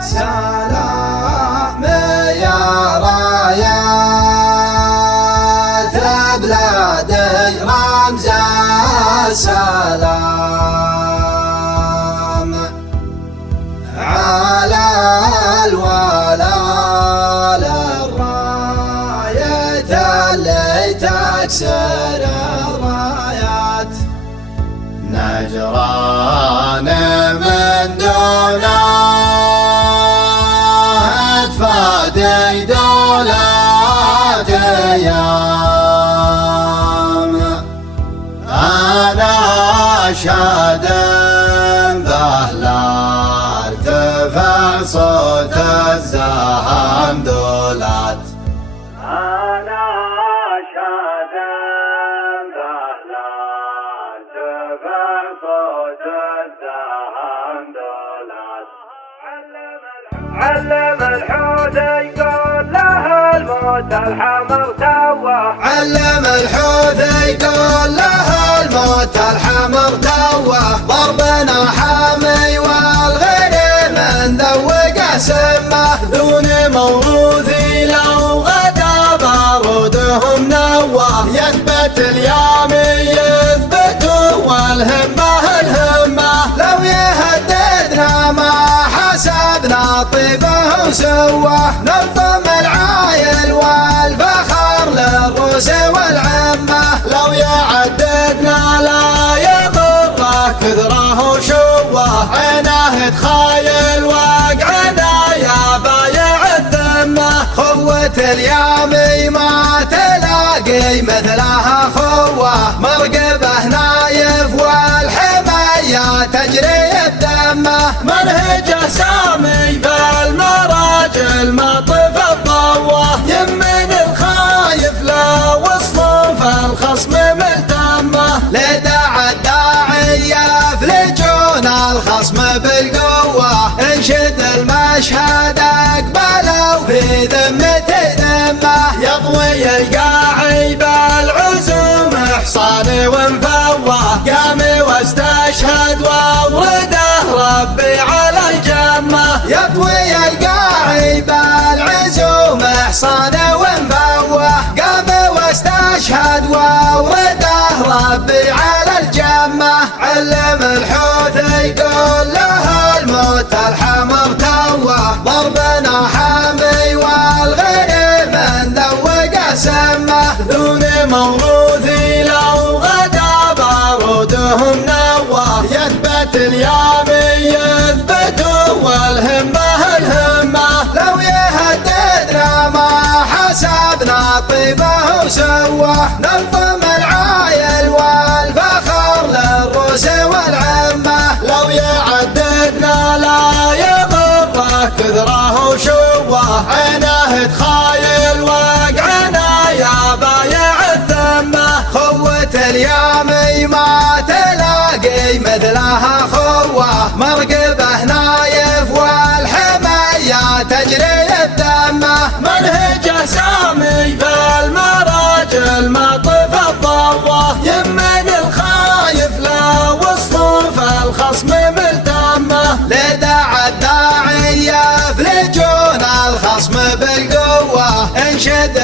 سلام يا رايات بلادي رمز السلام على الولا للراية اللي تكسر الرايات نجران من دونه فادي دولة أيام أنا شادم بهلا ارتفع صوت الزهم دولات أنا شادم بهلا ارتفع صوت الزهم دولات علم الحوت يقول له الموت الحمر توه علم الحوت يقول له الموت الحمر توه ضربنا حامي والغنم ذوق سمه دون موروثي لو غدا بارودهم نوه يثبت اليامي يثبت والهمه الهمه لو يهددنا ما حسبنا طيبه وسوه نلطم العايل والفخر للروس والعمه لو يعددنا لا يضره كثره وشوه عينه تخايل وقعنا يا بايع الذمه خوة اليامي ما تلاقي مثلها خوه مرقبه نايف والحمايه تجري بدمه منهجه سامي فالمراجل ما طف الضوه يمن الخايف لا وصف الخصم ملتمه لدع الداعي يفلجون الخصم بالقوه انشد المشهد اقبلوا في ذمته ذمه يطوي القاعي بالعزوم حصاني ومفوه قام واستشهد واورده ربي على الجمه يطوي القاعي بالعزوم حصانه ومفوه قام واستشهد واورده ربي على الجمه علم الحوت يقول له الموت الحمر توه ضربنا حامي والغنم ذوق سمه دون موروثي لو غدا بارودهم نوه يثبت اليامي يثبت والهمه الهمه لو يهددنا ما حسبنا طيبه وسوه نلطم العايل والفخر للروس والعمه لو يعددنا لا يضره كثره وشوه عينه تخايل وقعنا يا بايع الذمه خوة اليامي ما تلاقي مثلها خوه مرقبه نايف والحمايه تجري بدمه منهجه سامي فالمراجل ما طف الضوه يمن الخايف لا وصف الخصم ملتمه لدع الداعي يفلجون الخصم بالقوه انشد